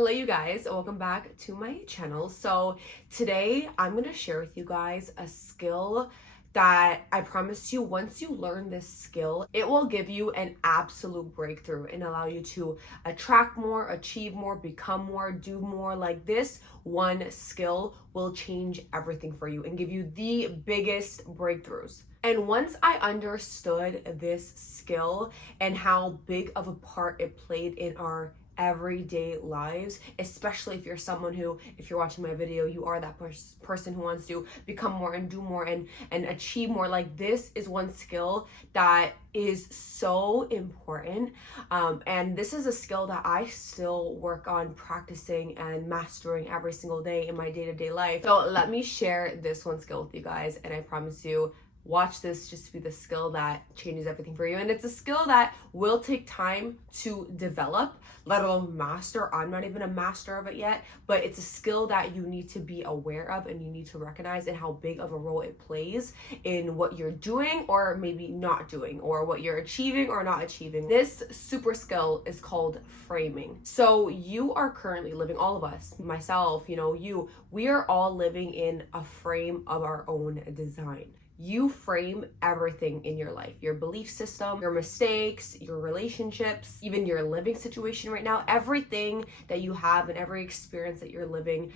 Hello you guys, welcome back to my channel. So today I'm going to share with you guys a skill that I promise you, once you learn this skill, it will give you an absolute breakthrough and allow you to attract more, achieve more, become more, do more. Like, this one skill will change everything for you and give you the biggest breakthroughs. And once I understood this skill and how big of a part it played in our everyday lives, especially if you're someone who, if you're watching my video, you are that person who wants to become more and do more and achieve more. Like, this is one skill that is so important, and this is a skill that I still work on practicing and mastering every single day in my day-to-day life. So let me share this one skill with you guys, and I promise you, watch this just be the skill that changes everything for you. And it's a skill that will take time to develop, let alone master. I'm not even a master of it yet, but it's a skill that you need to be aware of and you need to recognize, and how big of a role it plays in what you're doing or maybe not doing, or what you're achieving or not achieving. This super skill is called framing. So you are currently living, all of us, myself, we are all living in a frame of our own design. You frame everything in your life, your belief system, your mistakes, your relationships, even your living situation right now. Everything that you have and every experience that you're living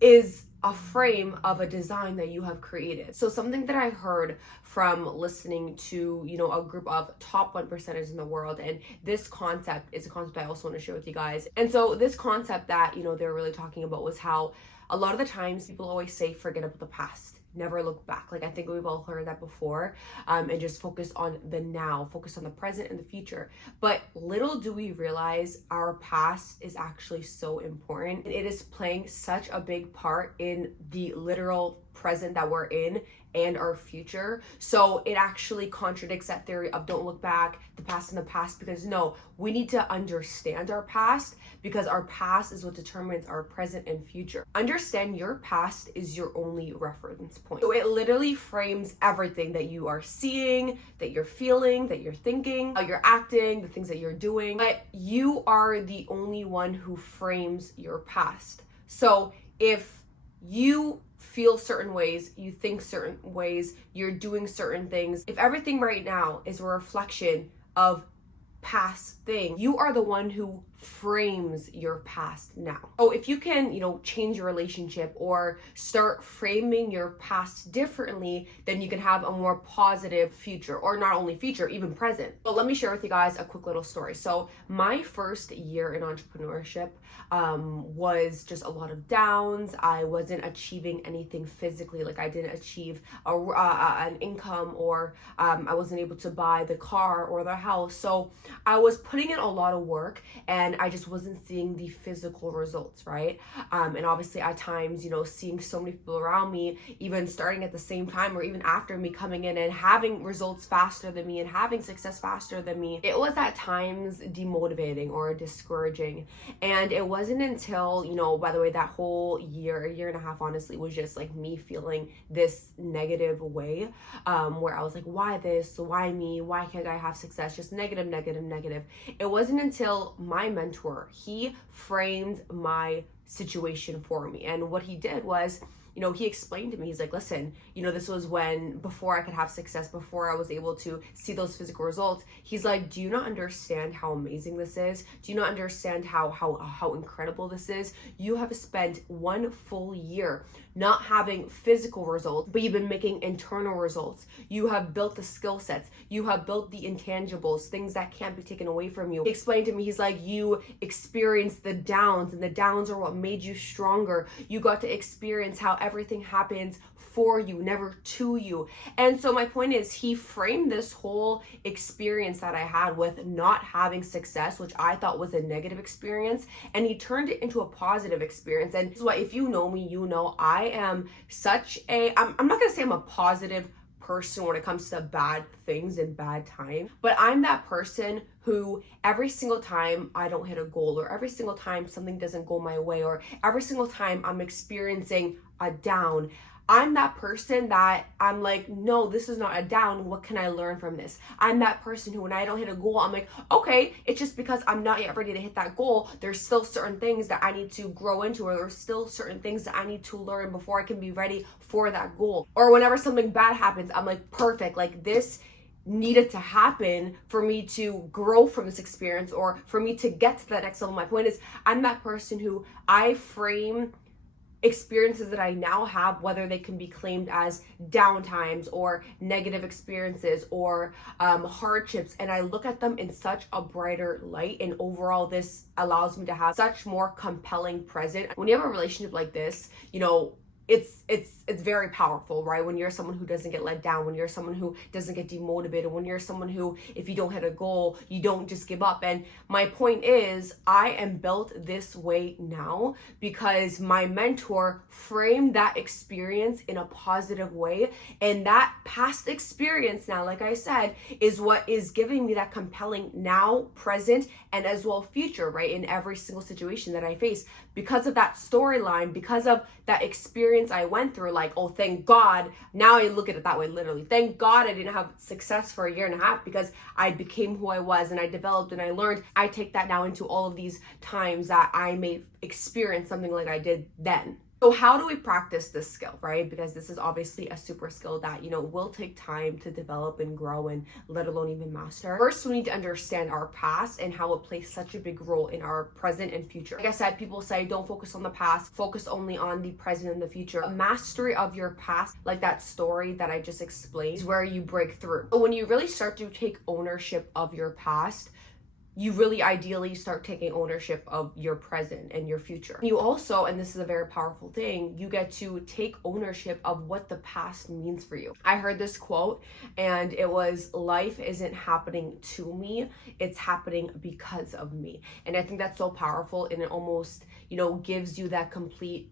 is a frame of a design that you have created. So something that I heard from listening to, a group of top 1%ers in the world, and this concept is a concept I also want to share with you guys. And so this concept that, they're really talking about was how a lot of the times people always say, forget about the past, never look back. Like, I think we've all heard that before, and just focus on the now, focus on the present and the future. But little do we realize our past is actually so important. It is playing such a big part in the literal present that we're in and our future. So it actually contradicts that theory of don't look back, the past in the past, because no, we need to understand our past, because our past is what determines our present and future. Understand your past is your only reference point. So it literally frames everything that you are seeing, that you're feeling, that you're thinking, how you're acting, the things that you're doing. But you are the only one who frames your past. So if you feel certain ways, you think certain ways, you're doing certain things, if everything right now is a reflection of past thing, you are the one who frames your past now. So if you can, change your relationship or start framing your past differently, then you can have a more positive future, or not only future, even present. But let me share with you guys a quick little story. So my first year in entrepreneurship was just a lot of downs. I wasn't achieving anything physically. Like, I didn't achieve an income, or I wasn't able to buy the car or the house. So I was putting in a lot of work, and I just wasn't seeing the physical results, right? And obviously at times, seeing so many people around me, even starting at the same time or even after me, coming in and having results faster than me and having success faster than me, it was at times demotivating or discouraging. And it wasn't until, by the way, that whole year, a year and a half, honestly, was just like me feeling this negative way, where I was like, why this? Why me? Why can't I have success? Just negative, negative, negative. It wasn't until my mentor, he framed my situation for me. And what he did was, he explained to me, he's like, listen, this was before I could have success, before I was able to see those physical results. He's like, do you not understand how amazing this is? Do you not understand how incredible this is? You have spent 1 full year not having physical results, but you've been making internal results. You have built the skill sets. You have built the intangibles, things that can't be taken away from you. He explained to me, he's like, you experienced the downs, and the downs are what made you stronger. You got to experience how everything happens for you, never to you. And so my point is, he framed this whole experience that I had with not having success, which I thought was a negative experience, and he turned it into a positive experience. And this is why, if you know me, I am such I'm not gonna say I'm a positive person when it comes to bad things and bad time, but I'm that person who every single time I don't hit a goal, or every single time something doesn't go my way, or every single time I'm experiencing a down, I'm that person that I'm like, no, this is not a down. What can I learn from this? I'm that person who, when I don't hit a goal, I'm like, okay, it's just because I'm not yet ready to hit that goal. There's still certain things that I need to grow into, or there's still certain things that I need to learn before I can be ready for that goal. Or whenever something bad happens, I'm like, perfect. Like, this needed to happen for me to grow from this experience, or for me to get to that next level. My point is, I'm that person who I frame experiences that I now have, whether they can be claimed as downtimes or negative experiences or hardships, and I look at them in such a brighter light. And overall, this allows me to have such more compelling present. When you have a relationship like this, it's very powerful, right? When you're someone who doesn't get let down, when you're someone who doesn't get demotivated, when you're someone who, if you don't hit a goal, you don't just give up. And my point is, I am built this way now because my mentor framed that experience in a positive way. And that past experience now, like I said, is what is giving me that compelling now, present, and as well future, right? In every single situation that I face, because of that storyline, because of that experience I went through. Like, oh, thank God. Now I look at it that way, literally. Thank God I didn't have success for a year and a half, because I became who I was and I developed and I learned. I take that now into all of these times that I may experience something like I did then. So how do we practice this skill, right? Because this is obviously a super skill that, will take time to develop and grow, and let alone even master. First, we need to understand our past and how it plays such a big role in our present and future. Like I said, people say don't focus on the past, focus only on the present and the future. A mastery of your past, like that story that I just explained, is where you break through. So when you really start to take ownership of your past, you really ideally start taking ownership of your present and your future. You also, and this is a very powerful thing, you get to take ownership of what the past means for you. I heard this quote, and it was, life isn't happening to me, it's happening because of me. And I think that's so powerful, and it almost, gives you that complete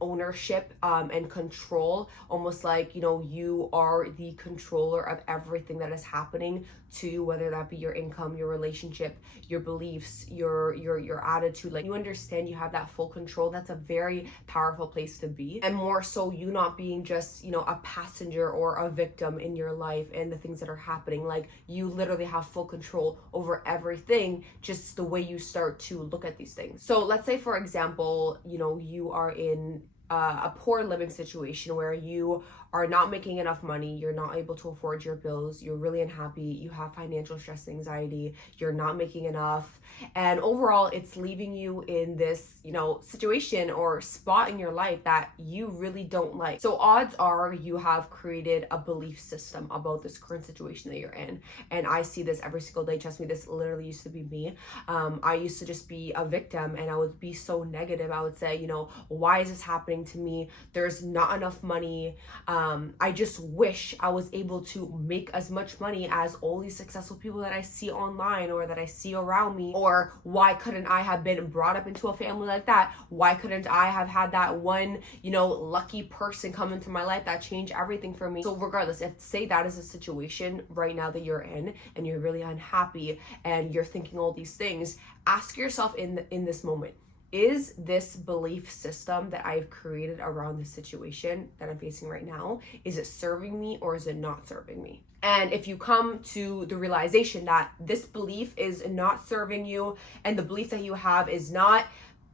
ownership and control, almost like you are the controller of everything that is happening to you, whether that be your income, your relationship, your beliefs, your attitude. Like, you understand you have that full control. That's a very powerful place to be. And more so, you not being just a passenger or a victim in your life and the things that are happening. Like, you literally have full control over everything, just the way you start to look at these things. So let's say, for example, you are in a poor living situation where you are not making enough money, you're not able to afford your bills, you're really unhappy, you have financial stress, anxiety, you're not making enough, and overall it's leaving you in this situation or spot in your life that you really don't like. So odds are you have created a belief system about this current situation that you're in. And I see this every single day. Trust me, this literally used to be me. I used to just be a victim, and I would be so negative. I would say, why is this happening to me? There's not enough money. I just wish I was able to make as much money as all these successful people that I see online or that I see around me. Or why couldn't I have been brought up into a family like that? Why couldn't I have had that one, lucky person come into my life that changed everything for me? So regardless, if say that is a situation right now that you're in and you're really unhappy and you're thinking all these things, ask yourself in this moment, is this belief system that I've created around the situation that I'm facing right now, is it serving me or is it not serving me? And if you come to the realization that this belief is not serving you, and the belief that you have is not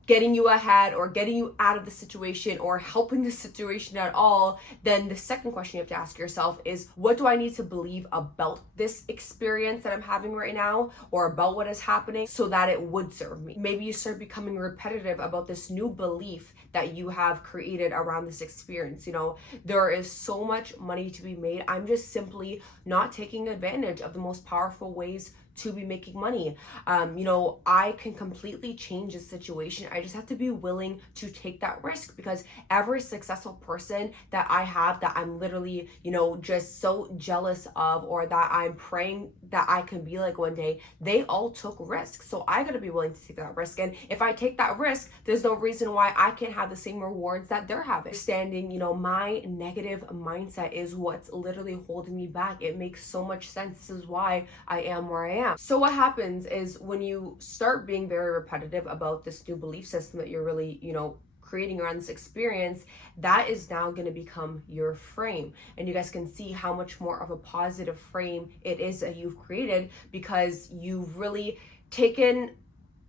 getting you ahead or getting you out of the situation or helping the situation at all, then the second question you have to ask yourself is, what do I need to believe about this experience that I'm having right now, or about what is happening, so that it would serve me? Maybe you start becoming repetitive about this new belief that you have created around this experience. There is so much money to be made. I'm just simply not taking advantage of the most powerful ways to be making money. I can completely change the situation. I just have to be willing to take that risk, because every successful person that I have that I'm literally, just so jealous of, or that I'm praying that I can be like one day, they all took risks. So I gotta be willing to take that risk. And if I take that risk, there's no reason why I can't have the same rewards that they're having. Understanding, my negative mindset is what's literally holding me back. It makes so much sense. This is why I am where I am. So what happens is, when you start being very repetitive about this new belief system that you're really, creating around this experience, that is now going to become your frame. And you guys can see how much more of a positive frame it is that you've created, because you've really taken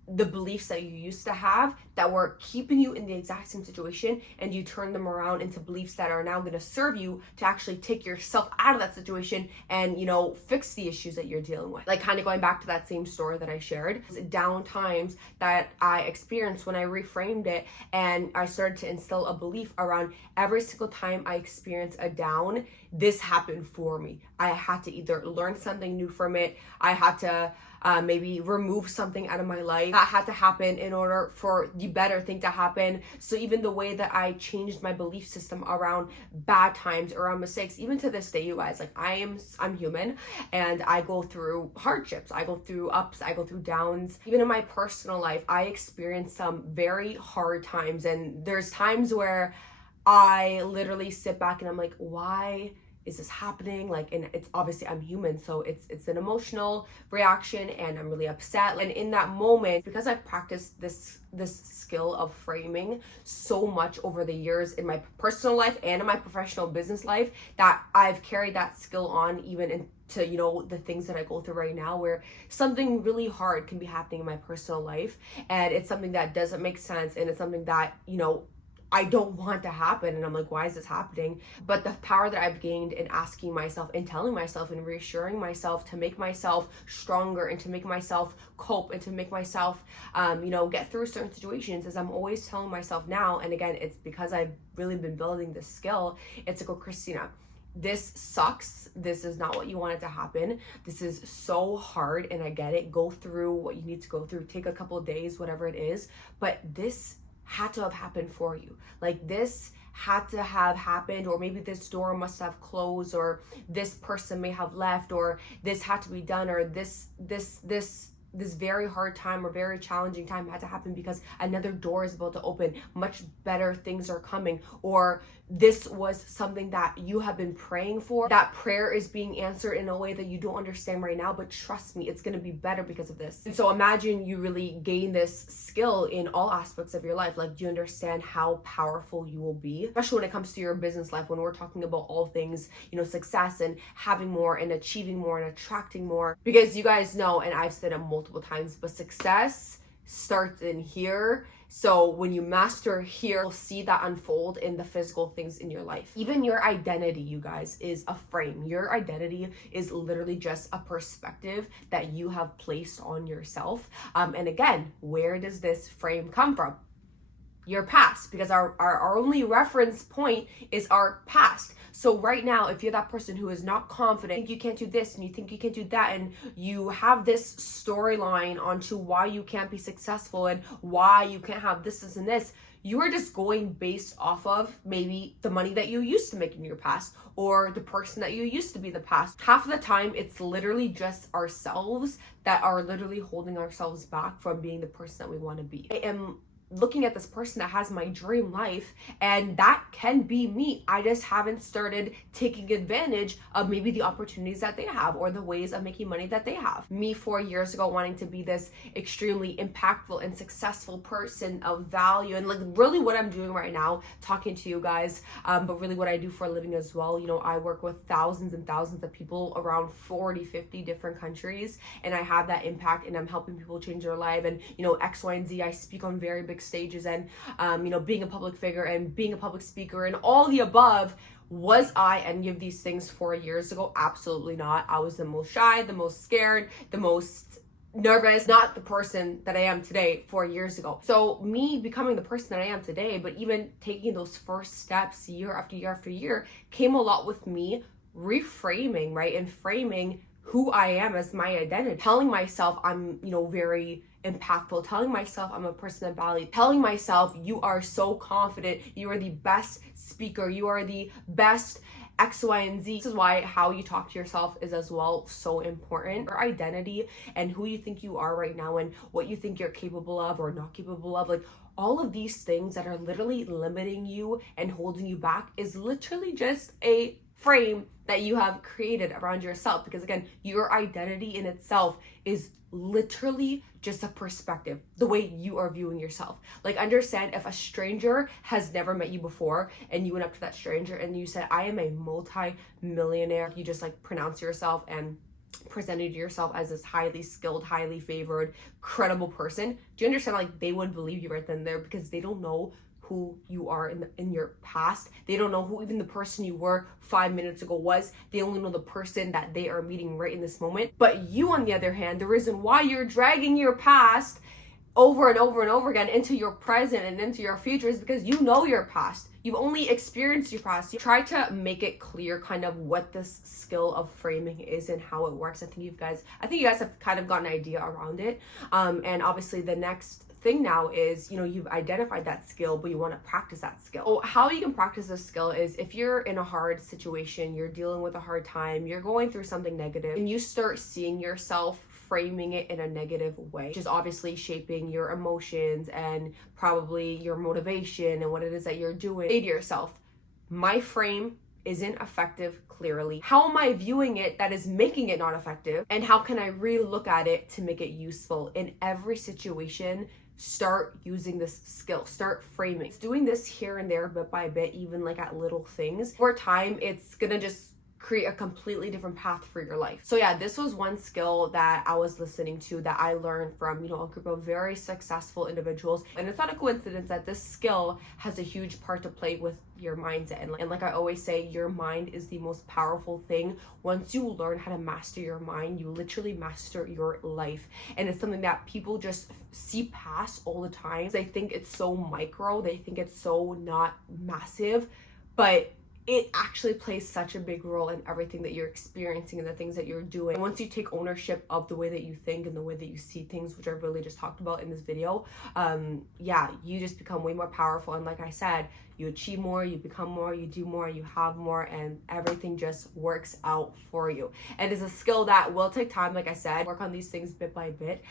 the beliefs that you used to have that were keeping you in the exact same situation, and you turn them around into beliefs that are now going to serve you to actually take yourself out of that situation and, you know, fix the issues that you're dealing with. Like, kind of going back to that same story that I shared, down times that I experienced when I reframed it, and I started to instill a belief around every single time I experience a down, this happened for me. I had to either learn something new from it, I had to maybe remove something out of my life that had to happen in order for the better thing to happen. So even the way that I changed my belief system around bad times, around mistakes, even to this day, you guys, like I'm human, and I go through hardships, I go through ups, I go through downs. Even in my personal life, I experience some very hard times, and there's times where I literally sit back and I'm like, why is this happening? Like, and it's obviously, I'm human, so it's an emotional reaction, and I'm really upset. And in that moment, because I've practiced this skill of framing so much over the years in my personal life and in my professional business life, that I've carried that skill on even into, you know, the things that I go through right now, where something really hard can be happening in my personal life, and it's something that doesn't make sense, and it's something that, you know, I don't want to happen, and I'm like, why is this happening? But the power that I've gained in asking myself and telling myself and reassuring myself to make myself stronger, and to make myself cope, and to make myself you know, get through certain situations, is I'm always telling myself now, and again, it's because I've really been building this skill. It's like, oh, Christina, this sucks. This is not what you wanted to happen. This is so hard, and I get it. Go through what you need to go through. Take a couple of days, whatever it is. But this had to have happened for you. Like, this had to have happened, or maybe this door must have closed, or this person may have left, or this had to be done, or this very hard time or very challenging time had to happen because another door is about to open, much better things are coming, or this was something that you have been praying for. That prayer is being answered in a way that you don't understand right now, but trust me, it's going to be better because of this. And so imagine you really gain this skill in all aspects of your life. Like, do you understand how powerful you will be, especially when it comes to your business life, when we're talking about all things, you know, success and having more and achieving more and attracting more? Because you guys know, and I've said it multiple times, but success starts in here. So when you master here, you'll see that unfold in the physical things in your life. Even your identity, you guys, is a frame. Your identity is literally just a perspective that you have placed on yourself. And again, where does this frame come from? Your past, because our only reference point is our past. So right now, if you're that person who is not confident, think you can't do this and you think you can't do that, and you have this storyline onto why you can't be successful and why you can't have this and this, you are just going based off of maybe the money that you used to make in your past, or the person that you used to be in the past. Half of the time, it's literally just ourselves that are literally holding ourselves back from being the person that we want to be. I am looking at this person that has my dream life, and that can be me. I just haven't started taking advantage of maybe the opportunities that they have, or the ways of making money that they have. Me 4 years ago wanting to be this extremely impactful and successful person of value, and like really what I'm doing right now, talking to you guys, but really what I do for a living as well. You know, I work with thousands and thousands of people around 40, 50 different countries, and I have that impact, and I'm helping people change their life, and you know, X, Y, and Z. I speak on very big stages, and you know, being a public figure and being a public speaker and all the above. Was I any of these things 4 years ago? Absolutely not. I was the most shy, the most scared, the most nervous, not the person that I am today 4 years ago. So me becoming the person that I am today, but even taking those first steps year after year after year, came a lot with me reframing, right? And framing who I am as my identity, telling myself I'm, you know, very impactful, telling myself I'm a person of value, telling myself you are so confident, you are the best speaker, you are the best X, Y, and Z. This is why how you talk to yourself is as well so important. Your identity and who you think you are right now, and what you think you're capable of or not capable of, like all of these things that are literally limiting you and holding you back, is literally just a frame that you have created around yourself. Because again, your identity in itself is literally just a perspective, the way you are viewing yourself. Like, understand, if a stranger has never met you before and you went up to that stranger and you said, I am a multi-millionaire, you just like pronounce yourself and presented yourself as this highly skilled, highly favored, credible person, do you understand, like, they would believe you right then and there, because they don't know who you are in your past. They don't know who even the person you were 5 minutes ago was. They only know the person that they are meeting right in this moment. But you, on the other hand, the reason why you're dragging your past over and over and over again into your present and into your future is because you know your past. You've only experienced your past. You try to make it clear kind of what this skill of framing is and how it works. I think you guys have kind of got an idea around it. And obviously the next thing now is, you've identified that skill, but you want to practice that skill. So how you can practice this skill is, if you're in a hard situation, you're dealing with a hard time, you're going through something negative, and you start seeing yourself framing it in a negative way, which is obviously shaping your emotions and probably your motivation and what it is that you're doing. Say to yourself, my frame isn't effective, clearly. How am I viewing it that is making it not effective? And how can I re-look at it to make it useful in every situation? Start using this skill, start framing. It's doing this here and there, bit by bit, even like at little things. Over time, it's gonna just create a completely different path for your life. So yeah, this was one skill that I was listening to that I learned from, a group of very successful individuals. And it's not a coincidence that this skill has a huge part to play with your mindset. And like I always say, your mind is the most powerful thing. Once you learn how to master your mind, you literally master your life. And it's something that people just see past all the time. They think it's so micro, they think it's so not massive, but it actually plays such a big role in everything that you're experiencing and the things that you're doing. And once you take ownership of the way that you think and the way that you see things, which I really just talked about in this video, you just become way more powerful. And like I said, you achieve more, you become more, you do more, you have more, and everything just works out for you. And it's a skill that will take time, like I said, work on these things bit by bit,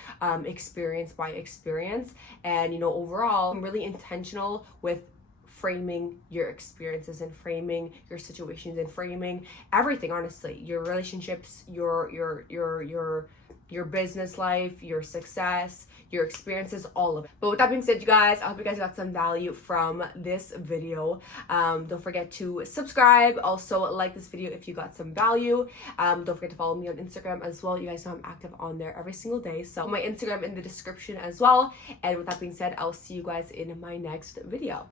experience by experience. And overall, I'm really intentional with framing your experiences and framing your situations and framing everything, honestly, your relationships, your business life, your success, your experiences, all of it. But with that being said, you guys, I hope you guys got some value from this video. Don't forget to subscribe. Also, like this video if you got some value. Don't forget to follow me on Instagram as well. You guys know I'm active on there every single day. So my Instagram in the description as well. And with that being said, I'll see you guys in my next video.